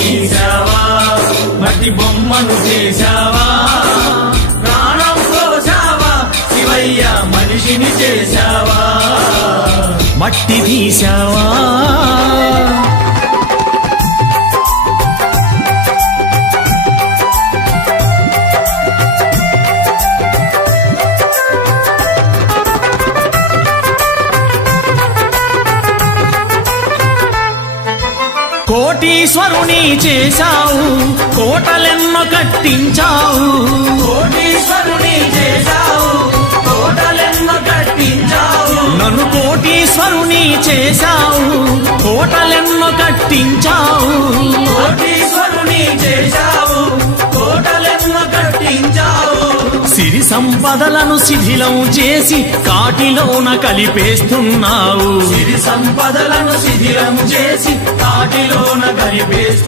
తీసావా మట్టి బొమ్మను చేశావా ప్రాణం పోసావా శివయ్య మనిషిని చేశావా మట్టి తీసావా కోటీశ్వరుని చేశావు కోటలెన్నో కట్టించావు కోటీశ్వరుని చేశావు కోటలెన్నో కట్టించావు నన్ను కోటీశ్వరుని చేశావు కోటలెన్నో కట్టించావు కోటీశ్వరుని చేశావు కోటలెన్నో కట్టించావు సిరి సంపదలను శిథిలం చేసి కాటిలోన కలిపేస్తున్నావు సిరి సంపదలను శిథిలం చేసి కాటిలోన కలిపేస్తున్నావు